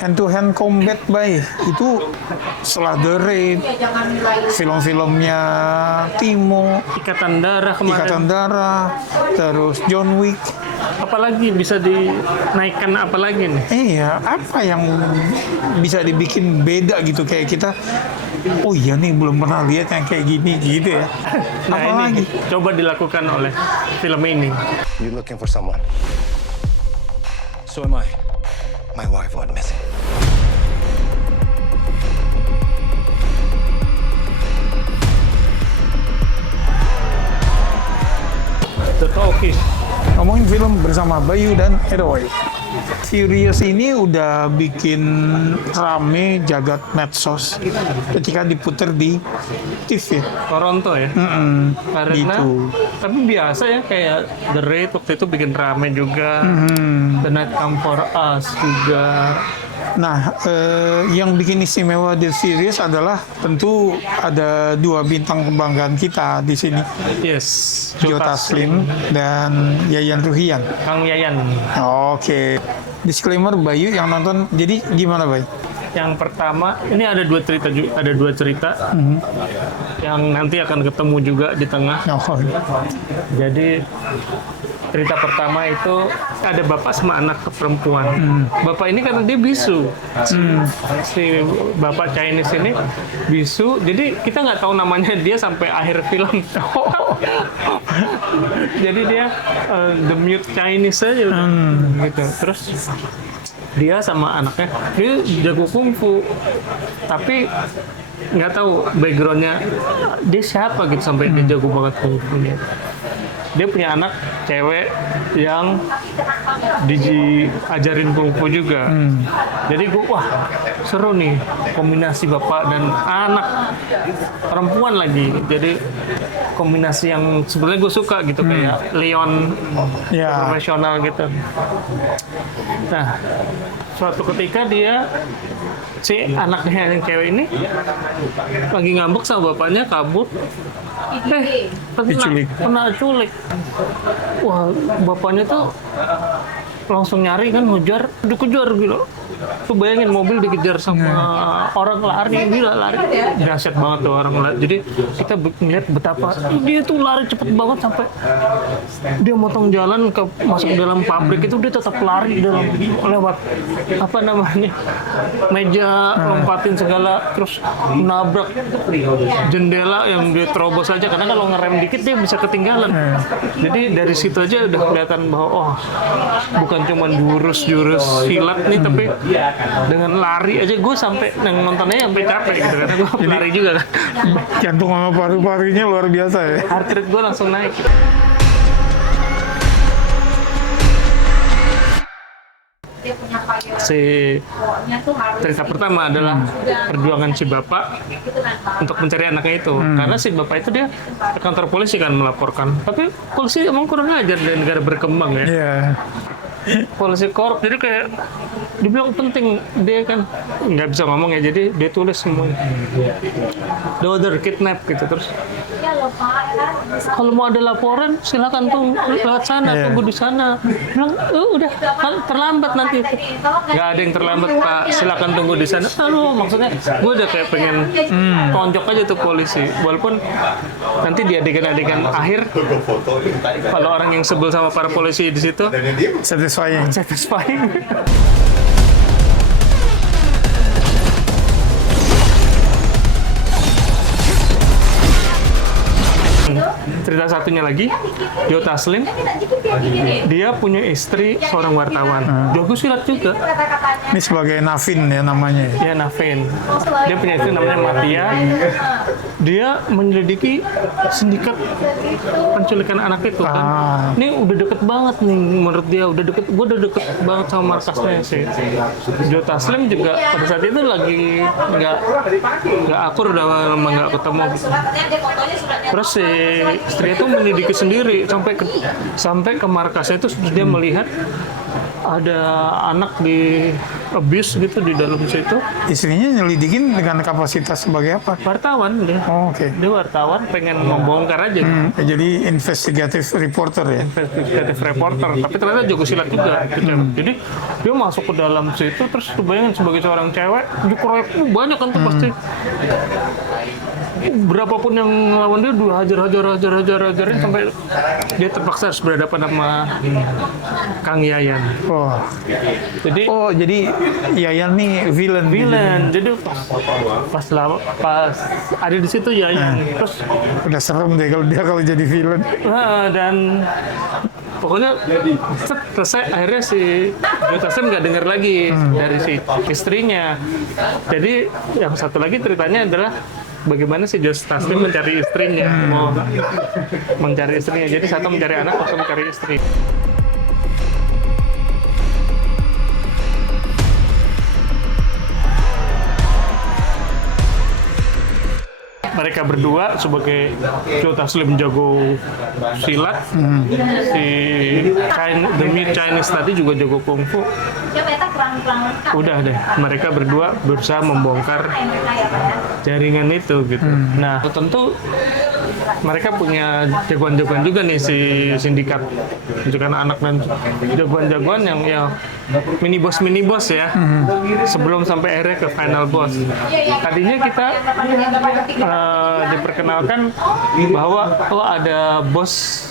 hand to hand combat bay itu setelah The Raid, film-filmnya Timo, Ikatan Darah kemarin. Ikatan Darah, terus John Wick. Apalagi bisa dinaikkan apalagi nih? Iya, apa yang bisa dibikin beda gitu kayak kita? Oh iya nih belum pernah lihat yang kayak gini gitu ya. Nah Apalagi? ini coba dilakukan oleh film ini. You're looking for someone. So am I. My wife went missing. The Talkies. Ngomongin film bersama Bayu dan Edoy. Furious ini udah bikin rame jagat medsos ketika diputer di TV. Toronto ya. Karena Gitu. tapi biasa ya kayak The Raid waktu itu bikin rame juga. The Night Come For Us juga. Nah, yang bikin istimewa The Series adalah tentu ada dua bintang kebanggaan kita di sini, Yes. Joe Taslim dan Yayan Ruhian. Kang Yayan. Oke, disclaimer Bayu yang nonton, jadi gimana Bay? Yang pertama, ini ada dua cerita, yang nanti akan ketemu juga di tengah. Oh, Jadi cerita pertama itu ada bapak sama anak perempuan. Bapak ini karena dia bisu, si bapak Chinese ini bisu. Jadi kita nggak tahu namanya dia sampai akhir film. Jadi dia the mute Chinese aja, gitu. Terus dia sama anaknya dia jago kungfu tapi nggak tahu backgroundnya dia siapa gitu sampai dia jago banget kungfunya. Dia punya anak cewek yang diajarin kungfu juga. Jadi gue wah seru nih kombinasi bapak dan anak perempuan lagi. Jadi kombinasi yang sebenarnya gue suka gitu kayak Leon ya. profesional gitu. Nah, suatu ketika dia si anaknya yang cewek ini lagi ngambek sama bapaknya kabur. Kena culik. Wah, bapaknya tuh langsung nyari kan ngejar, dikejar gitu. Tuh bayangin mobil dikejar sama orang lari, gila lari. Dahsyat banget tuh orang lari. Jadi kita ngeliat betapa dia tuh lari cepet banget sampai dia motong jalan ke masuk dalam pabrik itu dia tetap lari dalam lewat apa namanya meja lompatin segala terus nabrak jendela yang dia terobos aja karena kalau ngerem dikit dia bisa ketinggalan. Jadi dari situ aja udah kelihatan bahwa oh bukan cuma jurus-jurus silat nih tapi dengan lari aja gue sampai nontonnya sampai capek gitu karena gue lari juga kan. Jantung sama paru-parunya luar biasa ya. Heart rate gue langsung naik. Si cerita pertama adalah perjuangan si bapak untuk mencari anaknya itu karena si bapak itu dia ke kantor polisi kan melaporkan tapi polisi emang kurang ajar dari negara berkembang ya. Iya. Polisi korup jadi kayak dibilang penting dia kan nggak bisa ngomong ya jadi dia tulis semuanya daughter kidnap gitu terus kalau mau ada laporan silakan tuh lewat sana tunggu di sana bilang udah kan terlambat nanti nggak ada yang terlambat pak silakan tunggu di sana aduh maksudnya gue udah kayak pengen tonjok aja tuh polisi walaupun nanti di adegan-adegan akhir kalau orang yang sebel sama para polisi di situ Satisfying. Cerita satunya lagi, Joe Taslim, dia punya istri seorang wartawan, jago silat juga. Ini sebagai Navin ya namanya. Ya Navin, dia punya istri namanya Matia. Dia menyelidiki sindikat penculikan anak itu kan. Ini udah deket banget nih menurut dia, gue udah deket banget sama markasnya sih. Joe Taslim juga pada saat itu lagi nggak akur udah lama nggak ketemu. Terus si istri itu menyelidiki sendiri sampai ke markasnya itu dia melihat ada anak di abuse gitu di dalam situ. Istrinya nyelidikin dengan kapasitas sebagai apa? Wartawan dia. Oh, oke. Dia wartawan pengen membongkar aja. Jadi investigative reporter ya. Investigative reporter, tapi ternyata jago silat juga. Gitu. Jadi dia masuk ke dalam situ, terus tuh bayangin sebagai seorang cewek, dikeroyok banyak kan tuh pasti. Berapapun yang ngelawan dia, hajarin sampai dia terpaksa harus berhadapan sama Kang Yayan. Oh. Jadi Yayan nih villain. Jadi pas ada di situ Yayan, terus Udah serem deh kalau jadi villain. dan pokoknya selesai akhirnya si Joe Taslim nggak dengar lagi dari si istrinya. Jadi yang satu lagi ceritanya adalah bagaimana si Joe Taslim mencari istrinya, mau mencari istrinya. Jadi satu mencari anak, satu mencari istri. Mereka berdua sebagai Joe Taslim jago silat, si demi Chinese tadi juga jago kungfu. Udah deh, mereka berdua berusaha membongkar jaringan itu gitu. Nah, tentu mereka punya jagoan-jagoan juga nih si sindikat rujukan anak dan jagoan-jagoan yang ya mini boss ya sebelum sampai akhirnya ke final boss. Tadinya kita diperkenalkan bahwa ada bos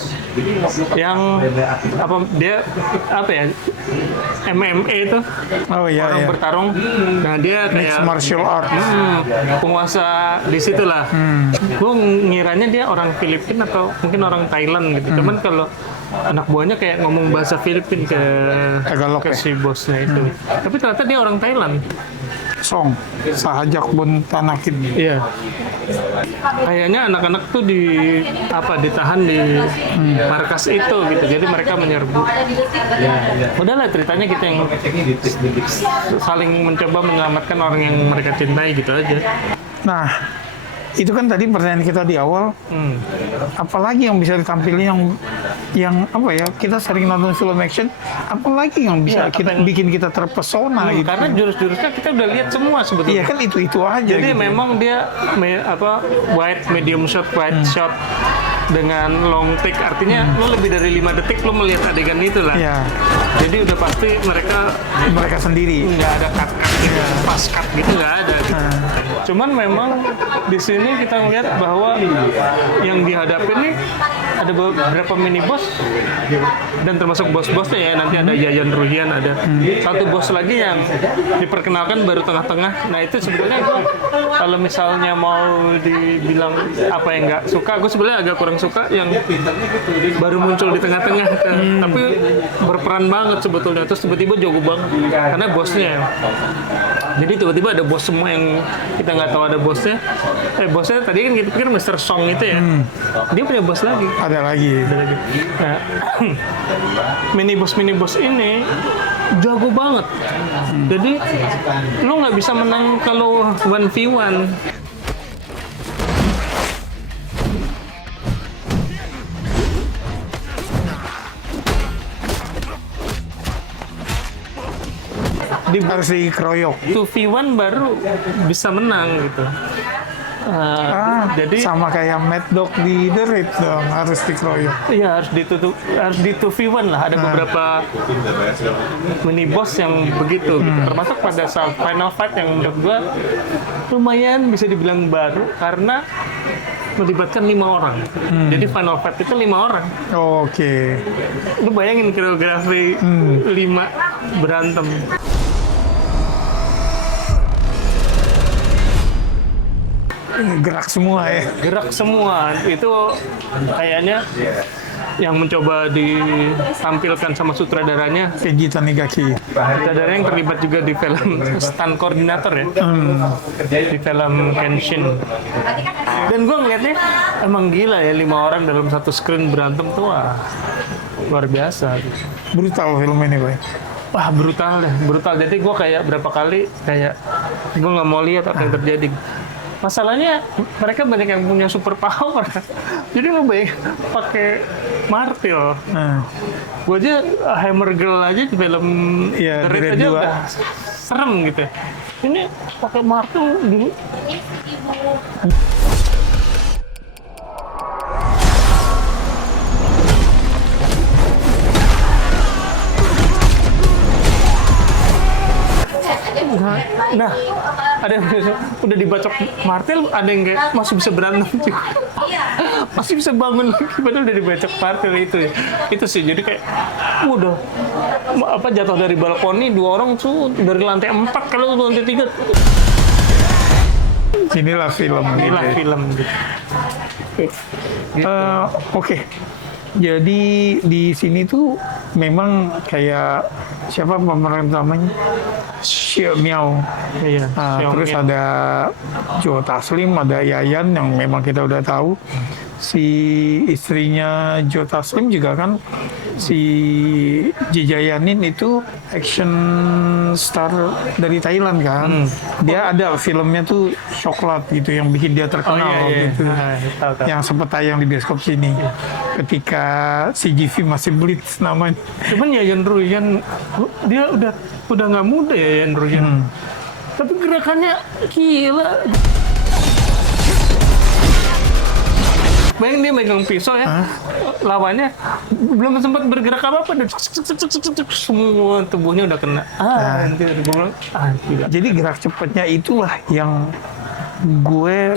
yang apa ya MMA itu orang bertarung. Nah dia kayak martial art. Penguasa di situ lah. Gue ngiranya dia orang Filipina atau mungkin orang Thailand gitu. Cuman kalau anak buahnya kayak ngomong bahasa Filipin ke si bosnya itu. Tapi ternyata dia orang Thailand. Song Sahajak Bun Tanakin. Iya. Kayaknya anak-anak tuh ditahan di markas itu gitu. Jadi mereka menyerbu. Udahlah ceritanya kita yang saling mencoba menyelamatkan orang yang mereka cintai gitu aja. Nah, itu kan tadi pertanyaan kita di awal. Apalagi yang bisa ditampilin yang apa ya, kita sering nonton film action, apalagi yang bisa bikin kita terpesona gitu. Karena jurus-jurusnya kita udah lihat semua sebetulnya. Iya kan itu aja. Jadi gitu. memang dia wide, medium shot, wide shot dengan long take, artinya lo lebih dari 5 detik lo melihat adegan itu lah. Iya. Jadi udah pasti mereka sendiri. Nggak ada cut gitu, pas cut gitu nggak ada. Gitu. Cuman memang di sini kita melihat bahwa yang dihadapi ini ada beberapa mini boss dan termasuk bos-bosnya ya. Nanti ada Yayan Ruhian, ada satu bos lagi yang diperkenalkan baru tengah-tengah. Nah itu sebetulnya kalau misalnya mau dibilang apa yang nggak suka, gue sebenarnya agak kurang suka yang baru muncul di tengah-tengah. Tapi berperan banget sebetulnya. Terus tiba-tiba jago banget karena bosnya. Jadi tiba-tiba ada bos semua yang kita nggak tahu ada bosnya. Bosnya tadi kan kita pikir Mr. Song itu ya. Dia punya bos lagi. Ada lagi. Nah, mini boss ini jago banget. Jadi lo nggak bisa menang kalau 1v1. Harus dikeroyok. 2v1 baru bisa menang gitu. Jadi sama kayak Mad Dog di The Raid dong, harus dikeroyok. Iya, harus di 2v1 lah. Ada beberapa mini boss yang begitu gitu. Termasuk pada saat final fight yang menurut gua lumayan bisa dibilang baru karena melibatkan 5 orang. Jadi final fight itu 5 orang. Oke. Lu bayangin koreografi 5 berantem. Gerak semua ya. Gerak semua. Itu kayaknya yang mencoba ditampilkan sama sutradaranya Keiji Tanigaki. Sutradara yang terlibat juga di film stunt koordinator ya. Di film Kenshin. Dan gue ngeliatnya emang gila ya, 5 orang dalam satu screen berantem tuh luar biasa. Brutal film ini, Boy. Wah, brutal deh, brutal. Jadi gue kayak berapa kali kayak gue nggak mau lihat apa yang terjadi. Masalahnya mereka banyak yang punya super power. Jadi lo bayangin pakai martil. Gue aja Hammer Girl aja di film The Raid aja udah serem gitu. Ini pakai martil dulu. Nah, ada yang udah dibacok martil, ada yang kayak masih bisa berantem juga. Masih bisa bangun lagi, padahal udah dibacok martil itu ya. Itu sih, jadi kayak udah jatuh dari balkoni, 2 orang tuh dari lantai 4 kalau lantai 3. Inilah film. Inilah gitu. film gitu. Oke. Jadi di sini tuh memang kayak siapa pemeran utamanya? Xie Miao. Iya. Terus ada Joe Taslim, ada Yayan yang memang kita udah tahu. Si istrinya Joe Taslim juga kan si Jejayanin itu action star dari Thailand kan. Dia ada filmnya tuh Coklat gitu yang bikin dia terkenal gitu. Tahu. Yang sempat tayang di bioskop sini. Ketika CGV masih Blitz namanya. Cuman Yayan Ruhian, dia udah nggak muda ya Yayan Ruhian. Tapi gerakannya gila. Bayangin dia megang pisau ya, lawannya belum sempat bergerak apa-apa, dan semua tubuhnya udah kena. Gila. Jadi gerak cepatnya itulah yang gue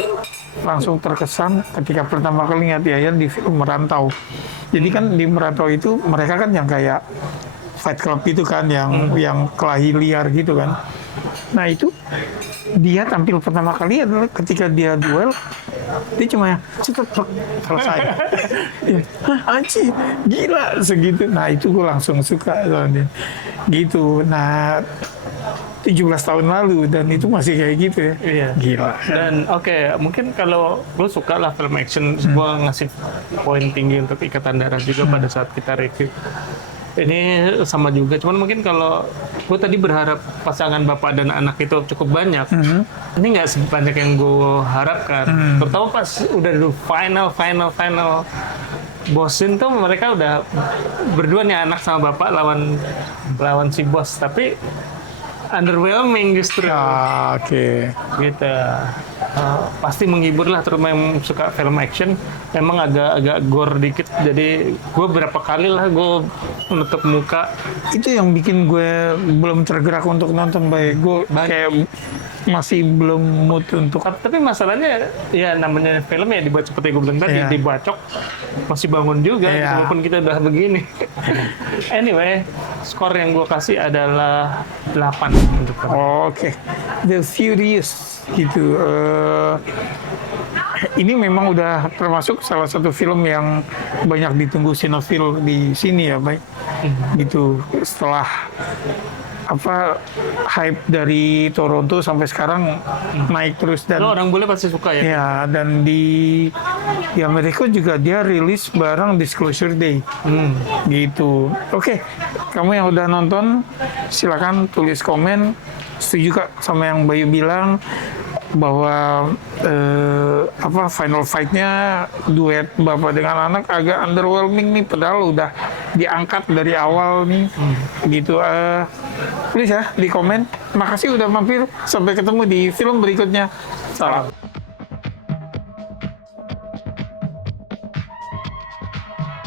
langsung terkesan ketika pertama kali lihat Yayan di film Merantau. Jadi kan di Merantau itu mereka kan yang kayak Fight Club itu kan, yang kelahi liar gitu kan. Nah itu dia tampil pertama kali adalah ketika dia duel, dia cuma selesai. Anci, gila segitu. Nah itu gue langsung suka soalnya. Gitu. Nah 17 tahun lalu dan itu masih kayak gitu ya. Iya. Gila. Dan mungkin kalau gue suka lah film action, gue ngasih poin tinggi untuk Ikatan Darah juga pada saat kita review. Ini sama juga, cuman mungkin kalau gue tadi berharap pasangan bapak dan anak itu cukup banyak, ini nggak sebanyak yang gue harapkan. Terutama pas udah dulu final bosin tuh mereka udah berdua nih, anak sama bapak lawan si bos, tapi underwhelming justru. Oke. Gitu. Pasti menghibur lah, terutama yang suka film action. Memang agak gore dikit, jadi gue berapa kali lah gue menutup muka. Itu yang bikin gue belum tergerak untuk nonton, baik. Gue kayak masih belum mood untuk. Tapi masalahnya ya namanya film ya dibuat seperti gue bilang tadi, dibacok masih bangun juga walaupun kita udah begini. Anyway, skor yang gue kasih adalah 8 untuk Oke. The Furious gitu. Ini memang udah termasuk salah satu film yang banyak ditunggu sinofil di sini ya, baik. Gitu. Setelah hype dari Toronto sampai sekarang naik terus, dan lo orang bule pasti suka ya. Ya, dan di Amerika juga dia rilis bareng Disclosure Day. Gitu. Oke. Kamu yang udah nonton silakan tulis komen setuju Kak sama yang Bayu bilang bahwa final fight-nya duet bapak dengan anak agak underwhelming nih, padahal udah diangkat dari awal nih. Gitu. Please ya di komen. Makasih udah mampir. Sampai ketemu di film berikutnya. Salam.